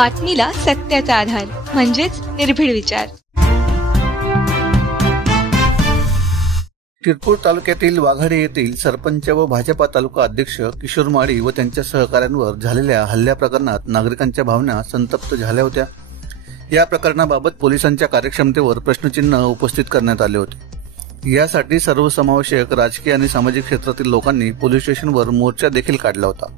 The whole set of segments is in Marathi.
बातमीला सत्याचा आधार म्हणजेच निर्भीड विचार। शिरपूर तालुक्यातील वाघाडी येथील सरपंच व भाजपा तालुका अध्यक्ष किशोर माळी व त्यांच्या सहकाऱ्यांवर झालेल्या हल्ल्या प्रकरणात नागरिकांच्या भावना संतप्त झाल्या होत्या। या प्रकरणाबाबत पोलिसांच्या कार्यक्षमतेवर प्रश्नचिन्ह उपस्थित करण्यात आले होते। यासाठी सर्वसमावेशक राजकीय आणि सामाजिक क्षेत्रातील लोकांनी पोलीस स्टेशनवर मोर्चा देखील काढला होता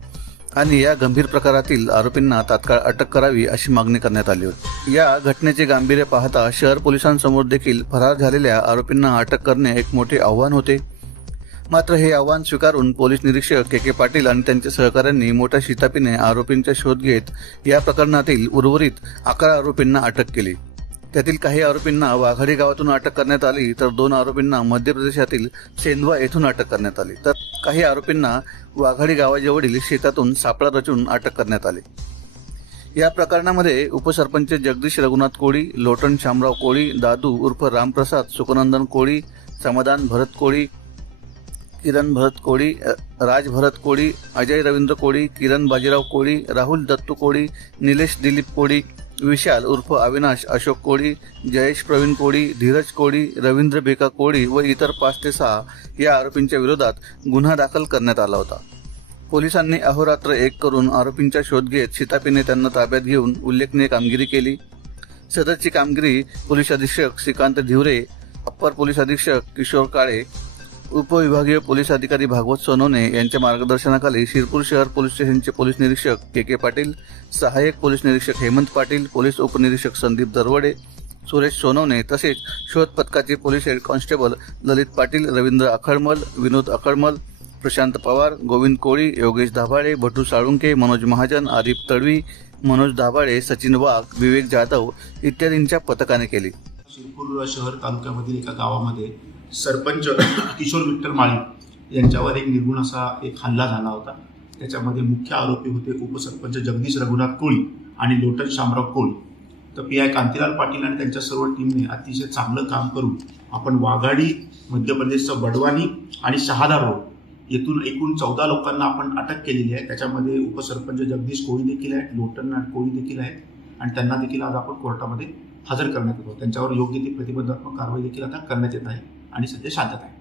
आणि या गंभीर प्रकारातील आरोपींना तात्काळ अटक करावी अशी मागणी करण्यात आली होती। या घटनेचे गांभीर्य पाहता शहर पोलिसांसमोर देखील फरार झालेल्या आरोपींना अटक करणे एक मोठे आव्हान होते। मात्र हे आव्हान स्वीकारून पोलीस निरीक्षक के पाटील आणि त्यांच्या सहकाऱ्यांनी मोठ्या शिताफीने आरोपींचा शोध घेत या प्रकरणातील उर्वरित 11 आरोपींना अटक केली। त्यातील काही आरोपींना वाघाडी गावातून अटक करण्यात आली तर 2 आरोपींना मध्य प्रदेशातील सेंधवा येथून अटक करण्यात आली तर काही आरोपींना वाघाडी गावाजवळील शेतातून सापळा रचून अटक करण्यात आली। या प्रकरणामध्ये उपसरपंच जगदीश रघुनाथ कोळी, लोटन शामराव कोळी, दादू उर्फ रामप्रसाद सुखनंदन कोळी, समाधान भरत कोळी, किरण भरत कोळी, राज भरत कोळी, अजय रवींद्र कोळी, किरण बाजीराव कोळी, राहुल दत्तू कोळी, निलेश दिलीप कोळी, विशाल उर्फ अविनाश अशोक कोळी, जयेश प्रवीण कोळी, धीरज कोळी, रवींद्र बेका कोळी व इतर 5 ते 6 या आरोपींच्या विरोधात गुन्हा दाखल करण्यात आला होता। पोलिसांनी अहोरात्र एक करून आरोपींचा शोध घेत शिताफीने त्यांना ताब्यात घेऊन उल्लेखनीय कामगिरी केली। सदरची कामगिरी पोलीस अधीक्षक श्रीकांत धिवरे, अप्पर पोलीस अधीक्षक किशोर काळे, उपविभागीय पोलीस अधिकारी भागवत सोनवणे यांच्या मार्गदर्शनाखाली शिरपूर शहर पोलीस स्टेशनचे पोलीस निरीक्षक के पाटील, सहाय्यक पोलीस निरीक्षक हेमंत पाटील, पोलीस उपनिरीक्षक संदीप दरवडे, सुरेश सोनवणे तसेच शोध पथकाचे पोलीस हेड कॉन्स्टेबल ललित पाटील, रवींद्र अखळमल, विनोद अखळमल, प्रशांत पवार, गोविंद कोळी, योगेश दाभाडे, भटू साळुंके, मनोज महाजन, आरिफ तडवी, मनोज दाभाडे, सचिन वाघ, विवेक जाधव इत्यादींच्या पथकाने केली। शिरपूर शहर तालुक्यामधील एका गावामध्ये सरपंच किशोर विठ्ठल माळी यांच्यावर एक निर्गुण असा एक हल्ला झाला होता। त्याच्यामध्ये मुख्य आरोपी होते उपसरपंच जगदीश रघुनाथ कोळी आणि लोटन शामराव कोळी। तर पी आय कांतीलाल पाटील आणि त्यांच्या सर्व टीमने अतिशय चांगलं काम करून आपण वाघाडी, मध्य प्रदेशचा बडवानी आणि शहादा रोड येथून एकूण 14 लोकांना आपण अटक केलेली आहे। त्याच्यामध्ये उपसरपंच जगदीश कोळी देखील आहेत, लोटन कोळी देखील आहेत आणि त्यांना देखील आज आपण कोर्टामध्ये हजर करण्यात येतो। त्यांच्यावर योग्य ती प्रतिबंधात्मक कारवाई देखील आता करण्यात येत आहे आणि सध्या शांतता आहे।